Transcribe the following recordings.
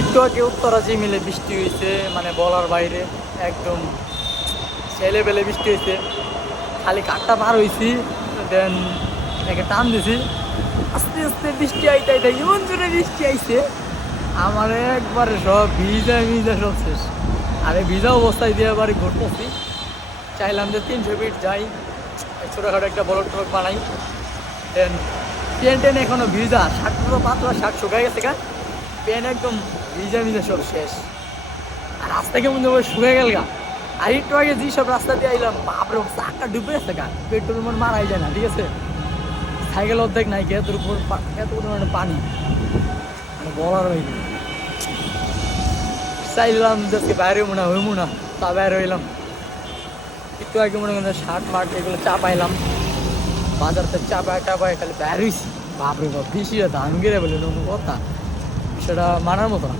একটু আগে উত্তরা মিলে বৃষ্টি হয়েছে, মানে বলার বাইরে, একদম ছেলে বেলে বৃষ্টি হয়েছে। খালি কাঠটা পার হয়েছি, দেন একে টান দিছি, আস্তে আস্তে বৃষ্টি আইতে আইতে এমন জোরে বৃষ্টি আইছে, আমার একবারে সব ভিজা ভিজা সব শেষ। আরে ভিজা অবস্থায় দিয়ে বাড়ি ঘুরতেছি, চাইলাম যে 300 ফিট যাই, ছোটোখাটো একটা বলক টলক বানাই। দেন ট্রেন টেন এখনো ভিজা, শার্ট পুরো পাতলা, শার্ট শুকাই গেছে গা, পেন একদম ভিজা ভিজা সব শেষ। আর রাস্তা কেমন যাবো শুয়ে গেল গা। আর একটু আগে যেসব রাস্তা দিয়ে আইলাম, বাপরে চাকা ডুবে গেছে গা, পেট্রোল মন মারাই যায় না, ঠিক আছে। সাইকেল অর্ধেক নাই, এত উপর এত পরিমাণে পানি, মানে বলার হয়নি। চাইলাম যে বাইরে মনে হইমু না, তা বাইরে হইলাম। একটু আগে মনে করেন শার্ট মার্ট এগুলো চাপাইলাম, বাজার থেকে চাপায় খালি বাইর হয়েছি। বাপরে বাপ, বেশি ধান গিরে বলে কোনো কথা, সেটা মানার মতো না।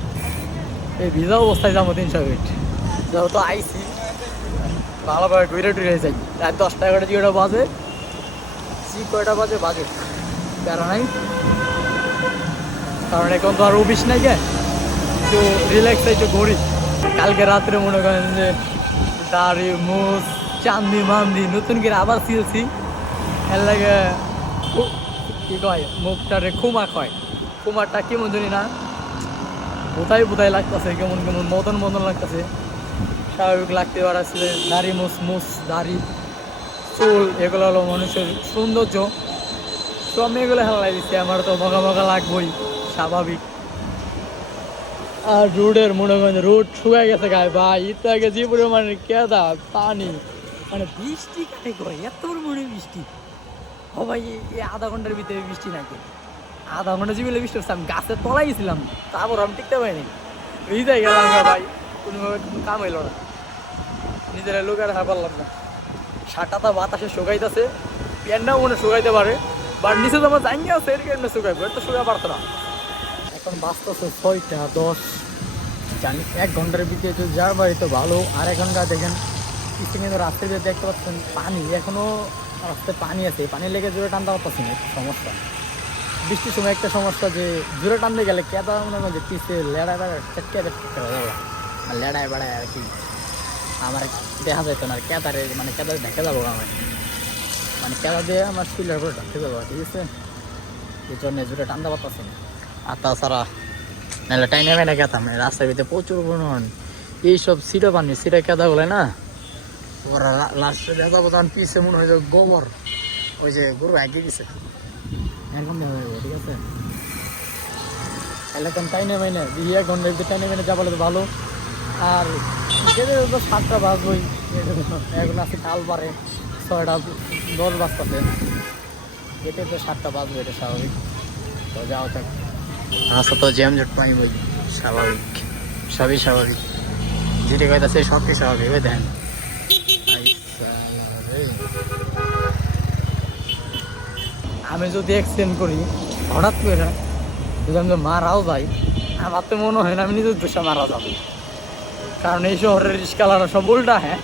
এই ভিজা অবস্থায় যাবো 300 ফিট, যেহেতু আইসি ভালোভাবে ঘুরে টুরে যাই। রাত 10টা 11টা যেটা বাজে, কয়টা বাজে বাজে বেড়া নাই, কারণ এখন তো আর অফিস নাই, কে একটু রিল্যাক্স একটু ঘুরি। কালকে রাত্রে মনে করেন যে দাড়ি মুছ চান্দি মান্দি নতুন করে আবার ছিলছি, এর লাগে কি কয় মুখটারে খুমা কয়, খুমারটা কেমন জানি না, বোধাই লাগতেছে, কেমন কেমন মদন মদন লাগতেছে। স্বাভাবিক লাগতে পারছিল, দাড়ি মুছ দাড়ি চুল এগুলো হলো মানুষের সৌন্দর্য, তো আমি এগুলো হেলাই দিচ্ছি, আমার তো মগা মগা লাগবই, স্বাভাবিক। আর রোডের মনে করেন রোড শুকাই গেছে গায়ে ভাই, একটু আগে যে পরিমাণে কেদা পানি, মানে বৃষ্টি কাটে করে এত মনে বৃষ্টি। ও ভাই এই আধা ঘন্টার ভিতরে বৃষ্টি নাকি, আধা ঘন্টা যেগুলো বৃষ্টি হচ্ছে, আমি গাছের তলায় গেছিলাম, তারপর আমি টিকতে পারিনি, ভিজাই গেলাম ভাই, কোনোভাবে কাম হইলো না, নিজেরা লোকের হার পারলাম না। শার্টটা বাতাসে শুকাইতেছে, প্যান্টটাও মনে শুকাইতে পারে, বাট নিচে তো আমার জাঙ্গি আছে, এর কারণে শুকাইবো, এটা তো শুকা পারতো না। এখন বাঁচতেছে 6টা 10, জানি 1 ঘন্টার ভিতরে যদি যার বাড়ি তো ভালো। আর এখনকার দেখেন কিছু কিন্তু রাস্তায় যে দেখতে পাচ্ছেন পানি, এখনও রাস্তায় পানি আছে, পানি লেগে জোরে টানতে পারতেছি না, একটা সমস্যা। বৃষ্টির সময় একটা সমস্যা যে জোরে টানতে গেলে কেদা মনে করেন যে পিছিয়ে লেড়ায় বেড়ায় চেটকে আর লেড়ায় বেড়ায় আর কি, আমার দেখা যেত না, আর কেদারে মানে কেদারে ঢেকে যাবো আমার, মানে কেদা দিয়ে আমার স্কুলের করে ঢেকে যাবো, ঠিক আছে। এই জন্য জোরে টানতে পারতেছি না। আর তাছাড়া নাহলে টাইম নেমে না খেতাম, রাস্তার ভিতরে প্রচুর পরিমাণ এইসব সিটা পানি, সিটা কেদা বলে না, ওরা লাস্টে দেখা যাবো তখন পিছিয়ে মনে হয় যে গোবর, ওই যে গরু আগে দিছে এরকম দেখা যাবো, ঠিক আছে। এলাকান টাইম নেমে না দিয়ে 1 ঘন্টার ভিতরে টাইম নেমে যাবো তো ভালো। আর যেতে তো 7টা বাজবই, এখন আছে কাল পারে 6টা 10 বাজতেছে, যেতে তো 7টা বাজবে, এটা স্বাভাবিক। তো যাওয়া থাক, রাস্তা তো জ্যাম জট পাই বই, স্বাভাবিক, সবই স্বাভাবিক, যেটা কইতাছে সব কি স্বাভাবিক। ওই দেখেন আমি যদি এক্সচেঞ্জ করি হঠাৎ করে যদি আমি মারাও যাই, আমার তো মনে হয় না আমি নিজের দোষে মারা যাবো, কারণ এই শহরের রিস্কালারা সব উল্টা, হ্যাঁ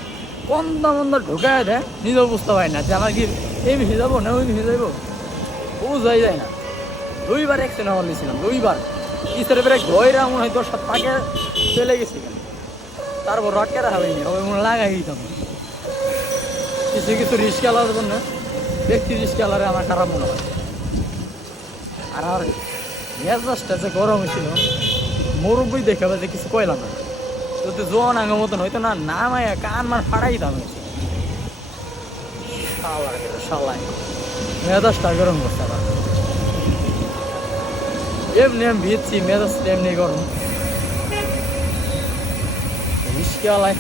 কন্দা মন্দা ঢুকায় দেয়, নিজেও বুঝতে পারি না যে আমার কি এই মিশে যাবো না ওই মিশে যাবো, বুঝাই যায় না। 2বার অ্যাক্সিডেন্ট হওয়ার নিয়েছিলাম, 2বার কিসের ব্রেক ধৈরা মনে হয় 10 টাকা চলে গেছি, তারপর রটকে রাখা হয়নি, ওই মনে লাগাই দিতাম। কিছু কিছু রিস্কালার জন্য, ব্যক্তি রিস্কালারে আমার খারাপ মনে হয়। আর মেজাজটা যে গরম ছিল, মুরব্বই দেখাবে যে কিছু কইলাম না, যদি জোয়ান আঙ্গ মতন হইতো না, নামাইয়া কান মার ফাড়াই দাম শালাই, মেজাজটা গরম করছে আবার। এমনি আমি ভিজছি, মেজাজটা এমনি গরম, রিস্কালায়।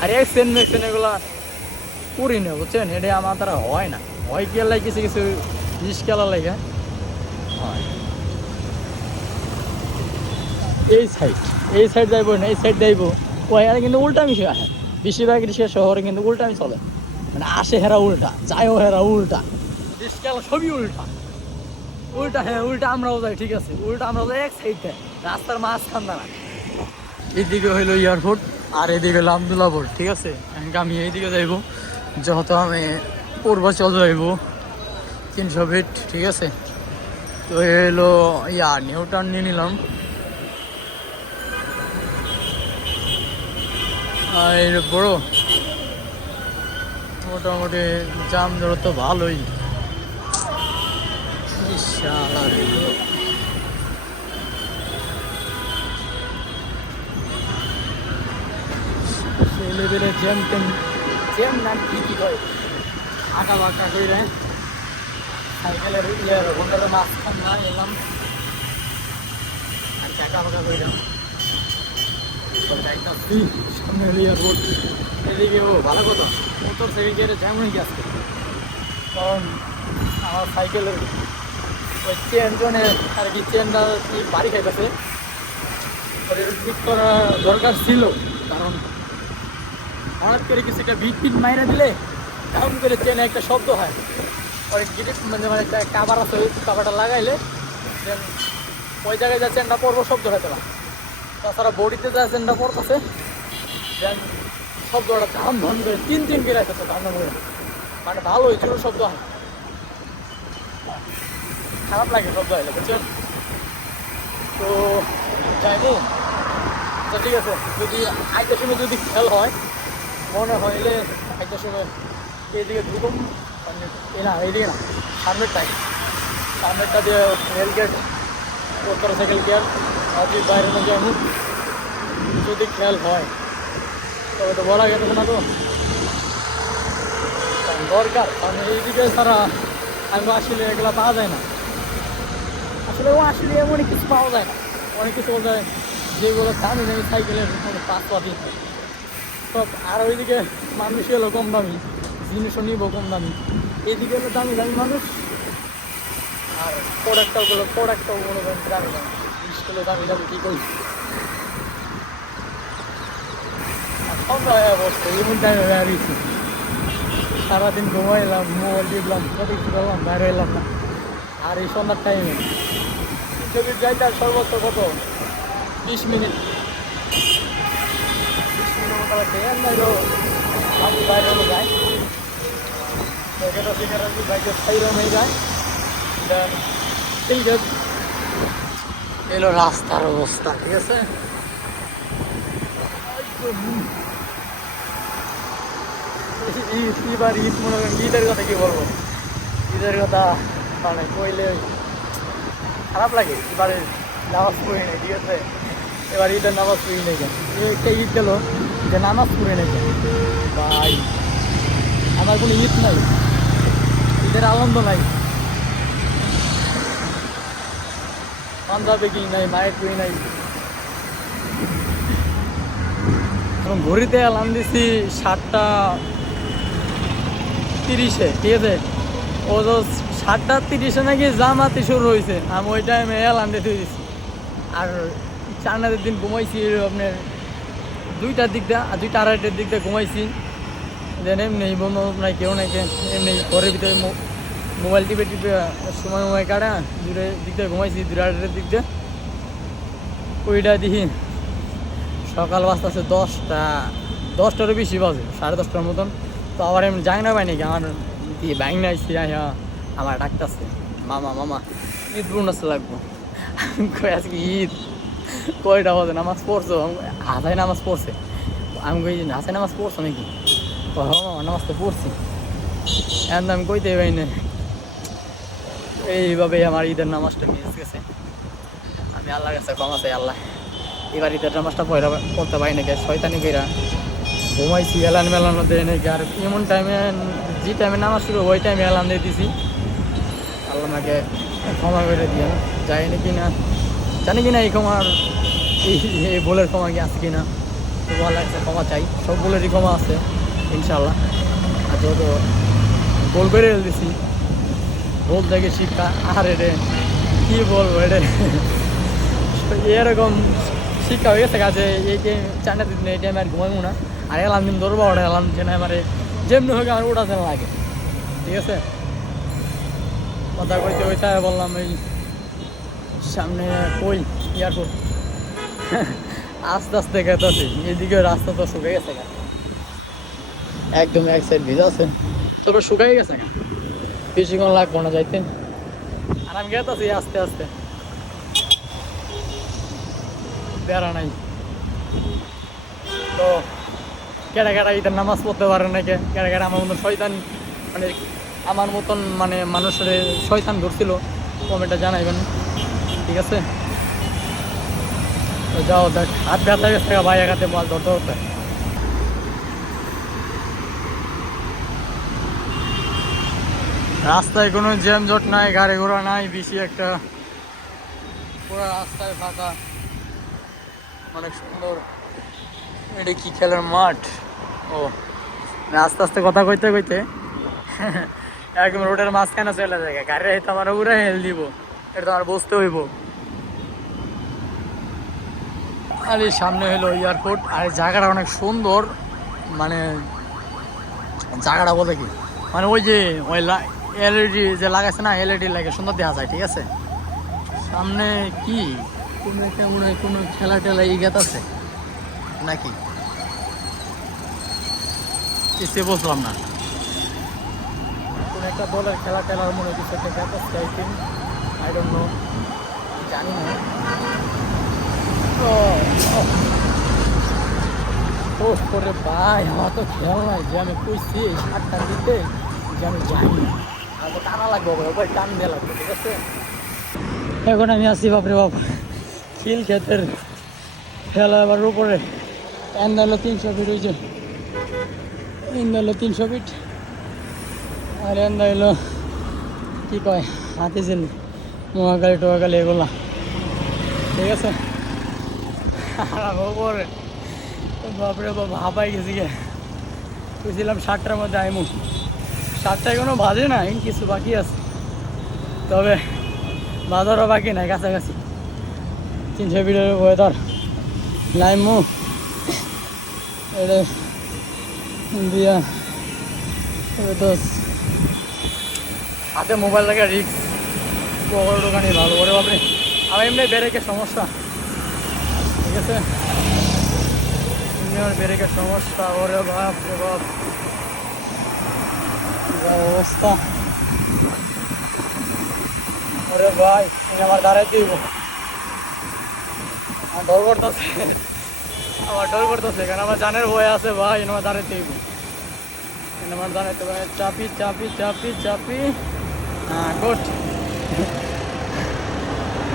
আর এক্সেন্ট মেক্সেন্ট এগুলা করি না, বুঝছেন, এটা আমার দ্বারা হয় না, হয় কি লাই কিছু কিছু রিস্কালা লাগে হয়। এই সাইড যাইবো না, এই সাইড যাইবো, ওই আর কিন্তু উল্টা মিশে আসে, বেশিরভাগ রিক্সা শহরে কিন্তু উল্টামি চলে, মানে আসে হেরা উল্টা, যায়ও হেরা উল্টা, রিস্কালা সবই উল্টা উল্টা, হ্যাঁ উল্টা আমরাও যাই, ঠিক আছে, উল্টা আমরাও যাই এক সাইড দেয়, রাস্তার মাঝখান দাঁড়া। এইদিকে হইলো এয়ারপোর্ট আর এদিকে হলো আবদুল্লাপুর, ঠিক আছে। আমি এইদিকে যাইবো, যেহেতু আমি পূর্বাচল যাইবো 300 ফিট, ঠিক আছে। তো হলো নিউ টার্ন নিয়ে নিলাম, আর বড় মোটামুটি জাম ধরো তো ভালোই সেই লেভেলে জ্যাম টেম জ্যাম না কি হয় আঁকা বাঁকা করে সাইকেলের ঘন্টার মাঝখান না এলাম আর চাকা বাঁকা করে সামনে রোড এদিকে ও ভালো কথা মোটর সাইকেল জ্যাম হয়ে গেছে কারণ আমার সাইকেলের ওই চেনজনে আর কি চেনটা বাড়ি খাইতেছে ওদের ঠিক করা দরকার ছিল কারণ হঠাৎ করে কিছু একটা ভিট ফিট মাইরা দিলে এমন করে চেনে একটা শব্দ হয় অনেক গিটিট মানে একটা কাবার আছে ওই কাবারটা লাগাইলে দেন ওই জায়গায় যা চেনটা পড়বো শব্দ হয়তো না তাছাড়া বডিতে যা চেনটা পড়তেছে দেন শব্দটা ধাম ধন করে তিন করে আসতেছে ধাম ধন করে মানে ভালো ওই জোর শব্দ হয় খারাপ লাগে শব্দ হইলে বুঝছেন তো যাইনি তো ঠিক আছে যদি আইটার সময় যদি খেয়াল হয় মনে হইলে আইটার সময় এইদিকে ঢুকুম না এইদিকে না সামনেরটা দিয়ে rail gate motorcycle gate আপনি বাইরে না যাবো যদি খেয়াল হয় তবে তো বলা গেছে না তো দরকার কারণ এইদিকে ছাড়া আমি আসলে এগুলো পাওয়া যায় না আসলে ও আসলে অনেক কিছু পাওয়া যায় না অনেক কিছু বলতে যায় যেগুলো দামি দামি সাইকেলের 5 দিন সব আর ওইদিকে মানুষ এলো কম দামি জিনিসও নিব কম দামি এইদিকে হলো দামি দামি মানুষ আর প্রোডাক্টটাও কোনো দামি দামি জিনিসগুলো দামি দামি কী করি আর সন্ধ্যা হয়ে বসছে এমন টাইমে বেরিয়েছি সারাদিন ঘুমাইলাম মোবাইল টিপলাম কত কিছু করলাম বাইরে এলাম না আর এই সন্ধ্যার টাইমে যদি যাইতে আর সর্বোচ্চ কত 20 মিনিট মতো আমি বাইরে যাই বাইকে খাইলাম হয়ে যায় দেন এলো রাস্তার অবস্থা ঠিক আছে এবার ঈদ মনে করেন ঈদের কথা কি বলবো ঈদের কথা মানে কইলে খারাপ লাগে এবারে নামাজ পড়ি নেই ঠিক আছে এবার ঈদের নামাজ পড়ি নেই কেন একটা ঈদ গেল যে নামাজ পড়ে নেই কেন ভাই আমার কোনো ঈদ নাই ঈদের আনন্দ নাই পাঞ্জাবে কি নাই মায়ের কুই নাই ঘড়িতে অ্যালার্ম দিছি 7:30 ঠিক আছে ও তো 7:30 নাকি জামাতে শুরু হয়েছে আমি ওই টাইমে অ্যালার্ম দিয়ে দিয়েছি আর চান্নাদের দিন ঘুমাইছি আপনার 2টার দিক দিয়ে আর 2:30টার দিক দিয়ে ঘুমাইছি দেন এমনি বন্ধু নাই কেউ নাই এমনি ঘরের ভিতরে মোবাইল টিপে সময় কাটা 2টার দিক দিয়ে ঘুমাইছি 2:30টার দিক দিয়ে ওইটা দেখি সকাল বাজতেছে 10টারও বেশি বাজে 10:30টার মতন তো আবার এমনি যাই না পাই নাকি আমার ব্যাং নাইছি আমার ডাকতেছে মামা ঈদ বোনাস লাগবো আজকে ঈদ কয়টা বাজে নামাজ পড়ছো হাসাই নামাজ পড়ছে আমি কই হাসাই নামাজ পড়ছো নাকি মামা নামাজ তো পড়ছি এখন আমি কইতে পারি না এইভাবে আমার ঈদের নামাজটা মিস গেছে আমি আল্লাহর কাছে ক্ষমা চাই আল্লাহ এবার ঈদের নামাজটা পড়তে পারি নাকি শয়তানি কইরা ঘুমাইছি মেলানো দেয় নাকি আর এমন টাইমে যে টাইমে নামাজ শুরু ওই টাইমে এলান দিয়ে দিছি আল্লাহ আমাকে ক্ষমা করে দিয়ে যাই নাকি না জানি কিনা এই ক্ষমার এই ভুলের ক্ষমা কি আছে কিনা তো আল্লাহর কাছে ক্ষমা চাই সব ভুলেরই ক্ষমা আছে ইনশাল্লাহ আর যত গোল করে দিছি ভুল থেকে শিক্ষা আর এটা কী বলবো এটা এরকম শিক্ষা হয়ে গেছে কাছে এই টাইম 4টা দিন এই টাইমে আর ঘুমাইবো না আর এলাম দিন ধরবো ওটা এলাম যে না আমার যেমনি হোক আমার ওটা যেন লাগে ঠিক আছে কথা কইতে ওইটা বললাম এই সামনে কই এয়ারপোর্ট আস্তে আস্তে গেতেছি এদিকে রাস্তা তো শুকিয়ে গেছে একদম এক সাইড ভিজা আছে তারপর শুকাই গেছে বেশিক্ষণ লাগবো না যাইতে আর আমি গেতেছি আস্তে আস্তে বেড়া নাই তো কেডা কেডা ঈদের নামাজ পড়তে পারে না, কেডা কেডা আমার মতন শয়তান মানে আমার মতন মানে মানুষের শয়তান ধরছিল, কমেন্টটা জানাইবেন, ঠিক আছে? তো যাও দেখ, হাত ব্যথা গেছে ভাই, একাতে মাল ধরতে ধরতে। রাস্তায় কোনো জ্যামজট নাই, গাড়ি ঘোড়া নাই বেশি একটা, পুরো রাস্তায় ফাঁকা, অনেক সুন্দর। এটা কি খেলার মাঠ? ও আস্তে আস্তে কথা কইতে কইতে একদম রোডের মাঝখানে চলে যায়, গাড়ি তো আমার উড়ে হেল দিব, এটা তো আমার বুঝতে হইব। আর এই সামনে হলো এয়ারপোর্ট, আর এই জায়গাটা অনেক সুন্দর, মানে জায়গাটা বলে কি, মানে ওই যে ওই এলইডি যে লাগাইছে না, এলইডি লাগে সুন্দর দেখা যায়, ঠিক আছে? সামনে কি কোনো একটা মনে হয় কোনো খেলা টেলা ইগাত আছে নাকি, কিছুই বুঝলাম না। কোন একটা দলের খেলা টেলার মনে কিছু একটা গেত আছে, I think, I don't know, জানি না। ও করে ভাই, আমার তো খেয়াল নাই যে আমি কইছি 7টার দিকে যে আমি যাই না, আর তো টানা লাগবে, ওই টান দিয়ে লাগবে, ঠিক আছে? এখন আমি আসি বাপরে বাপ খিল ক্ষেতের খেলা, আবার উপরে এন্দা হলো 300 ফিট, হয়েছে এন্দা হলো 300 ফিট, আর এন্দা হলো কি কয় হাতিঝিল, মহাকালী টোহাকালী এগুলা, ঠিক আছে? আর উপরে বাপরে বাপ হাঁপাই গেছি গে, বুঝছিলাম 7টার মধ্যে আইমু, 7টায় কোনো বাজে না, কিছু বাকি আছে, তবে বাজারও বাকি নাই, কাছাকাছি 300 ফিটের ওয়েদার লাইমু এটা দিয়া হাতে মোবাইল রাখা রিক্স, পকেট দোকানি ভালো করে বাপরে, আমার এমনি ব্রেকের সমস্যা, ঠিক আছে? আমার ব্রেকের সমস্যা, ওরে বাপ রে বাপ, অবস্থা, ওরে ভাই আমার দাঁড়াইতে দিব, আমার ডর করতেছে, আমার ডর করতেছে, কারণ আমার জানের ভয় আছে ভাই, আমার দাঁড়াইতে দিব, আমার দাঁড়াইতে ভাই, চাপি চাপি চাপি চাপি, হ্যাঁ গুড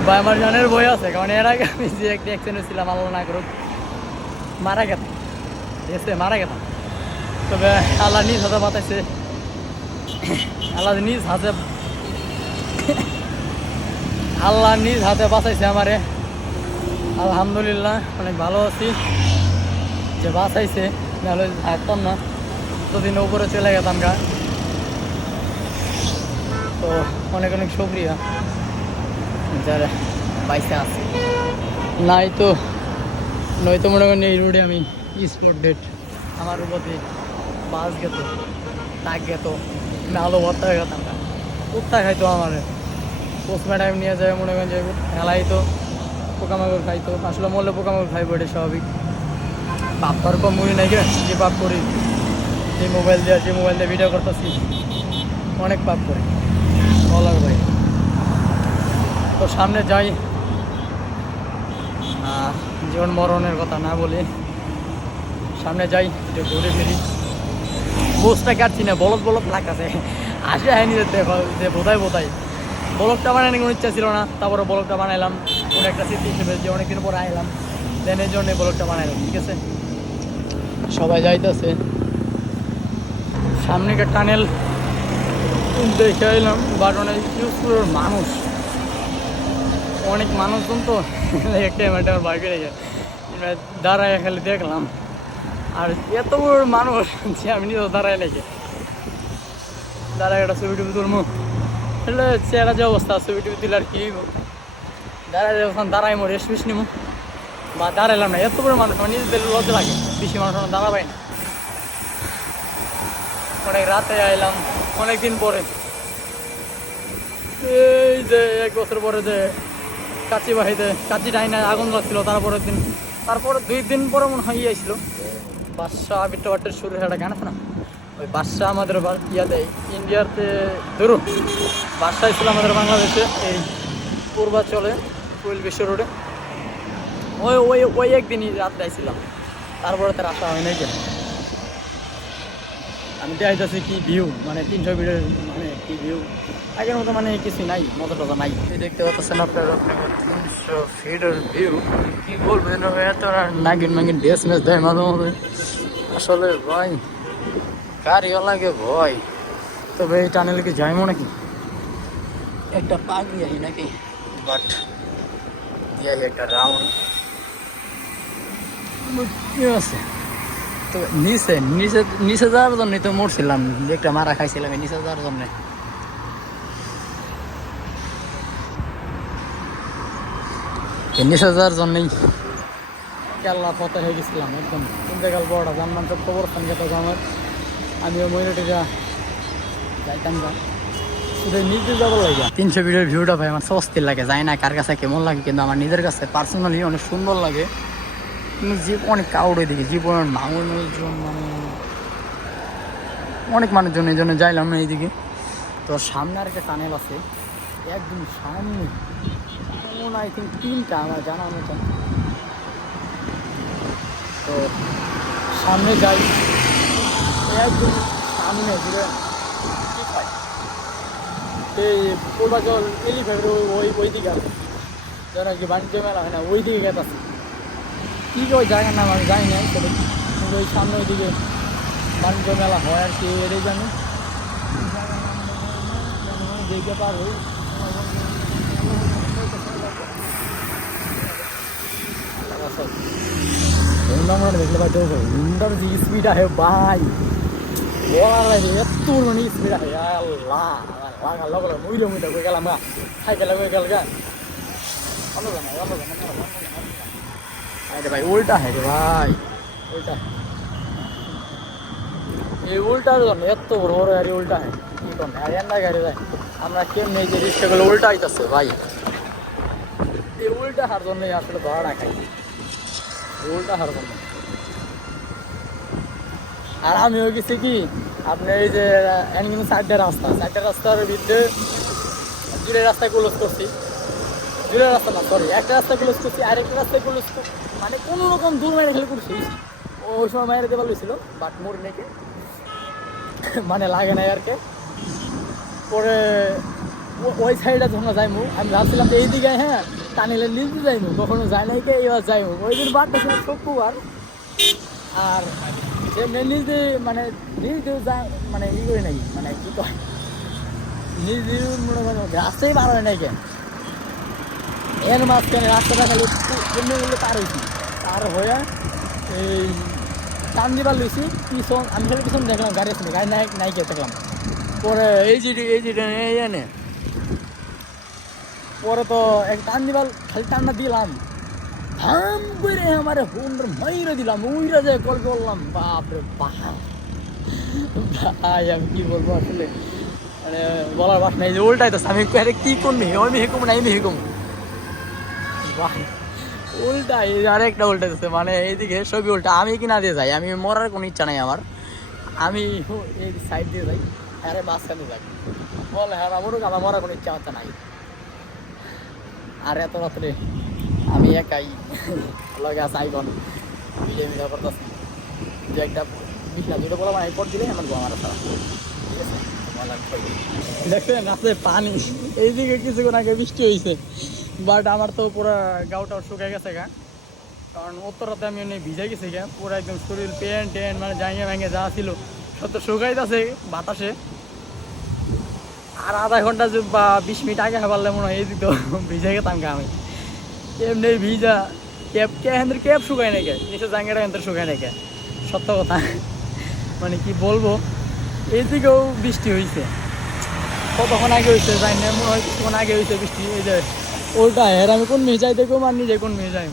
ভাই, আমার জানের ভয় আছে, কারণ এর আগে আমি যে একটা অ্যাক্সিডেন্ট ছিলাম, আল্লাহ না করুক, মারা গেতাম, ঠিক আছে? মারা গেতাম, তবে আল্লাহ নিজ হাতে বাঁচাইছে, আল্লাহ নিজ হাতে, আল্লাহ নিজ হাতে বাঁচাইছে আমারে, আলহামদুলিল্লাহ, অনেক ভালো আছি যে বাঁচাইছে, নাহলে থাকতাম না, এতদিন উপরে চলে গেতাম গা। তো অনেক অনেক শুকরিয়া যারা বাইসে আছে, নাই তো নয়তো মনে করেন এই রোডে আমি স্পট ডেট, আমার উপরে বাস গেত, টাক গেত, নাহলে ভর্তা হয়ে গেতাম না, কুত্তা খাইতো আমার, পোস্টম্যাটাইম নিয়ে যায়, মনে করেন যে খেলাই তো পোকামাকড় খাইতো, আসলে মরলে পোকামাকড় খাইবো, এটা স্বাভাবিক, পাপ তো আর কম মুড়ি নাই, যে পাপ করি, যে মোবাইল দিয়ে ভিডিও করতেছি, অনেক পাপ করি বলার ভাই। তো সামনে যাই, জীবন মরণের কথা না বলি, সামনে যাই, যে ঘুরে ফিরি, বোঝটা কাটছি না, বলক লাগতেছে, আসে হয়নি যে বোধাই বলকটা বানানোর কোনো ইচ্ছা ছিল না, তারপরে বলকটা বানাইলাম, কোনো একটা স্মৃতি হিসেবে যে অনেকদিন পরে আইলাম, দেন এই জন্যে বলকটা বানাইলাম, ঠিক আছে? সবাই যাইতেছে, সামনে একটা টানেল দেখে এলাম, বাট অনেক ইউজফুলের মানুষ, অনেক মানুষজন, তো একটা আমার বাইকে রেখে দাঁড়ায় খালি দেখলাম, আর এত বড় মানুষ যে আমি নিজেও দাঁড়ায় রেখে দাঁড়ায় একটা ছবি টবি তুলবো, তাহলে চেহারা যে অবস্থা, ছবি টবি তুলে আর কি দাঁড়ায় যখন দাঁড়াই মো রেস্ট নিবো, বা দাঁড়াইলাম না, এত বড় মানুষ আমার নিজেদের লজ্জা লাগে, বেশি মানুষ আমার দাঁড়াবাই না, অনেক রাতে আইলাম, অনেকদিন পরে, এই যে 1 বছর পরে যে কাচি বাহিতে কাচি ডাইনা আগুন লাগছিল, তারপরে 2 দিন পরে মনে হয় আইছিল বাদশাহ আবিরটা বাটের শুরু একটা গান আছে না, ওই বাদশাহ আমাদের ইয়াতে ইন্ডিয়াতে ধরুন, বাদশাহ ছিল আমাদের বাংলাদেশে, এই পূর্বাঞ্চলে কুইল বিশ্ব রোডে, ওই একদিনই রাত্রে আইছিলাম, তারপরে তার আসা হয় নাই, আমি দেখাইতেছি কি ভিউ, মানে 300 ফিটের মানে কি ভিউ, আগের মতো মানে কিছু নাই, মজা টজা নাই। এই দেখতে পাচ্ছেন আপনারা 300 ফিটের ভিউ, কি বলবেন এত নাগিন নাগিন ড্রেস মেস দেয় মাঝে মাঝে। আসলে ভাই গাড়িও লাগে ভয়। তবে এই টানেলে কি যাইমো নাকি, একটা পাক দিয়াই নাকি, বাট দিয়াই একটা রাউন্ড আছে। তো নিচে নিচে নিচে যাওয়ার জন্যই তো মরছিলাম, একটা মারা খাইছিলাম নিচে যাওয়ার জন্য। নিচে যাওয়ার জন্যই কেল্লা পথে হয়ে গেছিলাম একদম। ইন্তেকাল বড়টা জানলাম সব খবর স্থান গেত আমার, আমিও মহিলাটিরা যাইতাম যা শুধু নিজে যাবো লাগে। 300 ফিটের ভিউটা ভাই আমার সস্তির লাগে, যায় না কার কাছে কেমন লাগে, কিন্তু আমার নিজের কাছে পার্সোনালি অনেক সুন্দর লাগে। কিন্তু জীব অনেক কাউড়ে দিকে জীবনের মানুষজন, মানে অনেক মানুষজন এই জন্য যাইলাম না এইদিকে। তো সামনে আর একটা টানেল আছে একদম সামনে, আই থিঙ্ক 3টা আমার জানা মতো। তো সামনে যাই, একদম সামনে ঘুরে এই পূর্বাচল এলিফ্যান্টের ওই দিকে আছে, যেন কি বাণিজ্য মেলা হয় না, ওই দিকে গেছে আছে। কী ওই জায়গার নাম আমি জানি না, সেটা কিন্তু ওই সামনে ওইদিকে বাণিজ্য মেলা হয় আর কি, এটাই জানি। দেখতে পারবো দেখলে ভাই, দেখো হুন্ডার যে স্পিড আছে ভাই, বলার লাগে এত মানে স্পিড আছে। আল্লাহ লাগা লগ মুইলে মুইটা কই গেলাম গা, সাইকেলে কই গেল গা, অন্য জানা আরে ভাই উল্টা হয় রে ভাই, উল্টা এই উল্টার জন্য এত বড় বড় গাড়ি উল্টা হয়, কি করবে আর এন্ডা গাড়ি যায়। আমরা কেমনি যে রিক্সাগুলো উল্টা আইতাছে ভাই, এই উল্টা হার জন্যই আসলে ধরা খাই, উল্টা হার জন্য। আর আমিও গেছি কি আপনার এই যে কিন্তু 4টা রাস্তার ভিতরে 2টা রাস্তায় ক্লোজ করছি, 2টা রাস্তা না সরি, একটা রাস্তা ক্লোজ করছি, আরেকটা রাস্তায় ক্লোজ করছি, মানে কোনো রকম দূর মেরে খেলে করছি। ওই সময় মায়ের দেওয়া হয়েছিল, বাট মোর নেকে মানে লাগে নাই আর কে। পরে ওই সাইডে যখন যাইমু আমি ভাবছিলাম যে এইদিকে হ্যাঁ টানিলে নিচে যাইমু, কখনো যাই নাই কে, এবার যাইমু। ওই দিন বারটা ছিল শুক্রবার, আর নিজে মানে নিজে যা মানে ই করে নাই, মানে কি কয় নিজে মনে করেন রাস্তাই পার হয় নাই কেন, এর মাঝখানে রাস্তাটা খালি এমনি পার হয়েছি। পার হয়ে এই টান দিবার লইছি, পিছন আমি খালি পিছন দেখলাম গাড়ি আছে, গাড়ি নাই কে দেখলাম। পরে এই যে এনে পরে তো এক টান দিবার খালি টান্না দিলাম, হাম করে আমার হুন্ডার মাইরে দিলাম, উইরা যায় কল করলাম। বাপরে বাপ ভাই আমি কি বলবো আসলে, মানে বলার বাস নাই যে উল্টাই তো আমি কি করবি, আমি হেকুম না আমি হেকুম ভাই উল্টা। আরেকটা উল্টাইতেছে, মানে এইদিকে সবই উল্টা, আমি কিনা দিয়ে যাই, আমি মরার কোনো ইচ্ছা নাই আমার, আমি এই সাইড দিয়ে যাই, হ্যাঁ মাঝখানে যাই বলে হ্যাঁ মরুক, আমার মরার কোনো ইচ্ছা হচ্ছে নাই। আর এত রাত্রে আমি একাই লগে আছে আইকন মিলিয়ে মিলা করতেছি, দু একটা বিছনা 2টা বলা মানে পর দিলে আমার আমার সারা ঠিক আছে। দেখছেন আছে পানি, এইদিকে কিছুক্ষণ আগে বৃষ্টি হয়েছে, বাট আমার তো পুরো গাউটা শুকিয়ে গেছে গা, কারণ উত্তরাতে আমি এমনি ভিজে গেছি গা, পুরো একদম শরীর প্যান্ট ট্যান্ট মানে জাঙ্গে ভাঙ্গে যা ছিল সব তো শুকাইতেছে বাতাসে। আর আধা ঘন্টা বা 20 মিনিট আগে পারলে মনে হয় এই দিত ভিজে গেতাম গা আমি, এমনি ভিজা ক্যাব শুকায় নাই গে, নিচে জাঙ্গাটা এখান শুকায় নাই গে, সত্য কথা মানে কি বলবো। এইদিকেও বৃষ্টি হয়েছে, কতক্ষণ আগে হয়েছে যাই না, মনে হয় কিছুক্ষণ আগে হয়েছে বৃষ্টি। এই যে উল্টা হের আমি কোন মেয়ে যাই দেখো আর নিজে কোন মেয়ে যাই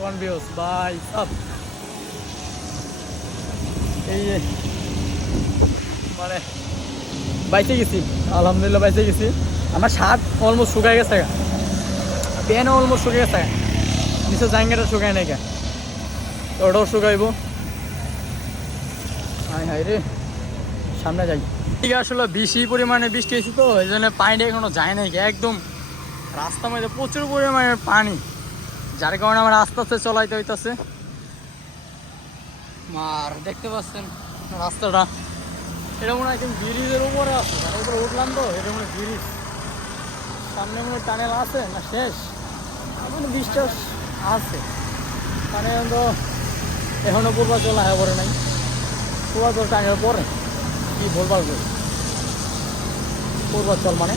কনফিউজ ভাই সব। এই যে মানে বাইসে গেছি, আলহামদুলিল্লাহ বাইসে গেছি। আমার শার্ট অলমোস্ট শুকায় গেছে, প্যান্টও অলমোস্ট শুকিয়ে গেছে, নিচে জায়গাটা শুকায় নাই, ওটাও শুকাইব। হাই হাই রে সামনে যাই, ঠিক আসলে বেশি পরিমাণে বৃষ্টি হয়েছে তো এই জন্য পানিটা এখনো যায় নাই, একদম রাস্তার মধ্যে প্রচুর পরিমাণে পানি, যার কারণে আমার আস্তে আস্তে চলাইতে হইতেছে। আর দেখতে পাচ্ছেন রাস্তাটা এটা মনে হয় একদম ব্রিজের উপরে আছে, মানে উপরে উঠলাম তো, এটা মনে হয় ব্রিজ। সামনে মনে হয় টানেল আছে না শেষ, এখন বিশ্বাস আছে, মানে তো এখনো পূর্বাচল আয়া পড়ে নাই, পূর্বাচল টানেল পরে কি বলবার পূর্বাচল মানে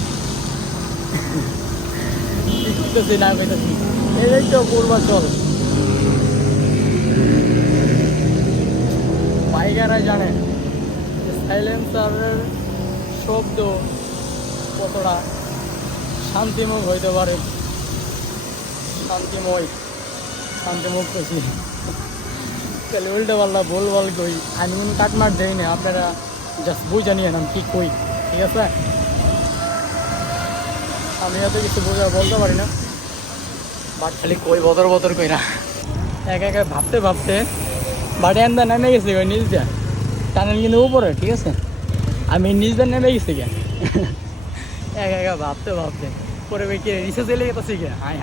বুঝতেছি না পেতেছি, এই তো পূর্বাচল। বাইকারাই জানে সাইলেন্সারের শব্দ কতটা শান্তিমুখ হইতে পারে, শান্তিমুখ করছি। তাহলে উল্টো পাল্লা বল কই, আমি কোনো কাটমাট দেই না, আপনারা জাস্ট বুঝে নিয়ে নাম কি কই, ঠিক আছে? আমি এত কিছু বলতে পারি না, বাট খালি কই বদর কই না, একা একা ভাবতে ভাবতে বাড়ি আন্দা নেমে গেছি ওই নিচটা, টানেল কিন্তু উপরে, ঠিক আছে? আমি নিজটা নেমে গেছি গে একা একা ভাবতে ভাবতে পরে কি রিসে চলে গেতেছি গে, হাই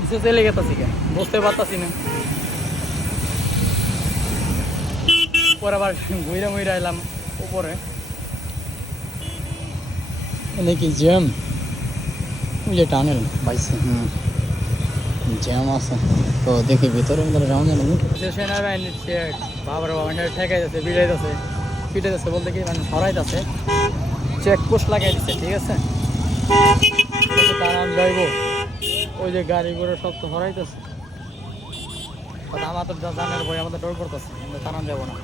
রিসে চলে গেতেছি গে, বুঝতে পারতাছি না। পরে আবার ঘুরে এলাম উপরে, নাকি জ্যাম, ওই যে টানেল পাইছি, জ্যাম আছে তো দেখি ভিতরে যাওয়া যায় নাকি। সেনাবাহিনীর চেক বাবার বাবা ঠেকাই যাচ্ছে, পিটাই যাচ্ছে বলতে কি মানে সরাইতেছে, চেকপোস্ট লাগাই দিচ্ছে, ঠিক আছে? তারা যাইব, ওই যে গাড়িগুলো সব তো সরাইতেছে, আমার তো জানার ভয়, আমাদের ডর করতেছে, আমরা তারা যাবো না,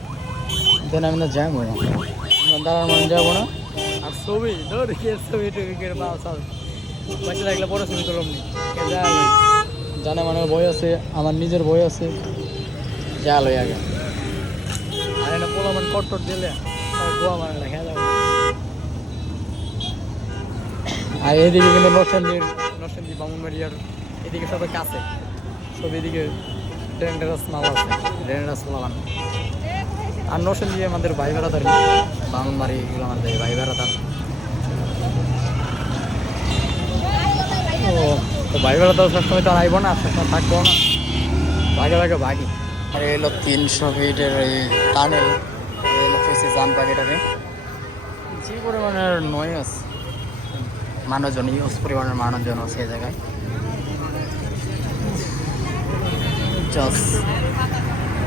দেন আমি না জ্যাম হই, আমরা দাঁড়ার মানে যাবো না। আর ছবি ধর ছবি বাচ্চা লাগলে পরে ছবি তুলমনি, জানে মানে বই আছে, আমার নিজের বই আছে, যা লই আগে আর একটা পোলা মানে কট্টর দিলে গোয়া মানে দেখা যাবে। আর এইদিকে কিন্তু নরসিংদী বামুনবাড়িয়ার এদিকে সবাই কাছে, সব এদিকে ডেঞ্জারাস মাল আছে, ডেঞ্জারাস লাগান। আর নরসিংদী আমাদের ভাই বেড়াতার, বামুনবাড়ি এগুলো আমাদের ভাই বেড়াতার। তো ভাই বেড়াতার সবসময় তো আর আইব না, সবসময় থাকবো না, ভাগে আর এলো 300 ফিটের এই টানেল, এলো জান পাখিটারে, যে পরিমাণের নয়েস, মানুষজন ইউজ পরিমাণের মানুষজন আছে এই জায়গায়।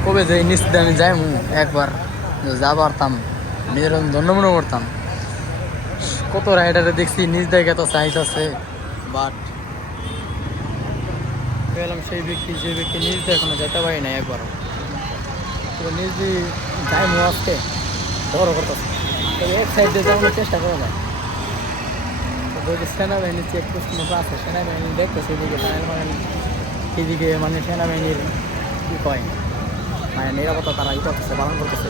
কবে যে নিচ দিয়ে আমি যাই একবার যা পারতাম, নিজের ধন্য মনে করতাম। কত রাইডারে দেখছি নিজ দেখে তো সাইজ আছে, বাট গেলাম সেই ব্যক্তি নিজ দিয়ে এখনো যেতে পারি না একবারও, তো নিজ দিয়ে যাই আজকে বড় করতেছে, তবে এক সাইড দিয়ে যাওয়ানোর চেষ্টা করা যায়। যদি সেনাবাহিনীর চেকপোস্ট মতো আছে, সেনাবাহিনী দেখতেছে এদিকে টানেল মানে এদিকে, মানে সেনাবাহিনীর কী কয় মানে নিরাপত্তা তারা করতেছে, পালন করতেছে।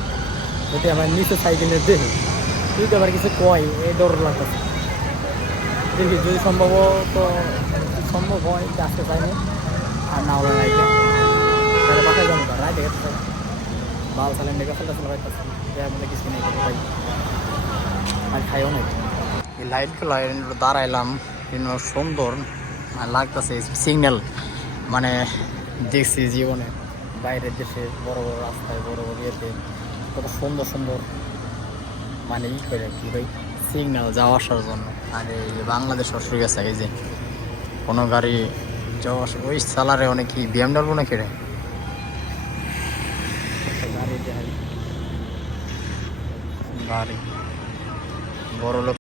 যদি আমার নিচে সাইকেলে দেখি যদি আবার কিছু কয়, এই ডর লাগতেছে, দেখি যদি সম্ভব হয় আসতে চাই না, আর না হলে রাইতে তাহলে বাসায় যাবো, রাইতে গেছে বাল চালেন ডেকে ফেলতেছিল, পাইতেছে মধ্যে কিছু নেই ভাই, আর খাইও নাই। এই লাইটগুলো দাঁড়াইলাম, সুন্দর লাগতেছে, সিগন্যাল মানে দেখছি জীবনে বাইরের দেশে বড় বড় রাস্তায়, বড় বড় ইয়েতে কত সুন্দর মানে করে কি ভাই সিগন্যাল যাওয়া আসার জন্য। আর এই বাংলাদেশ অসুখ গেছে, এই যে কোনো গাড়ি যাওয়া আসা, ওই সালারে অনেক কি BMW নাকি রে গাড়ি বড় লোক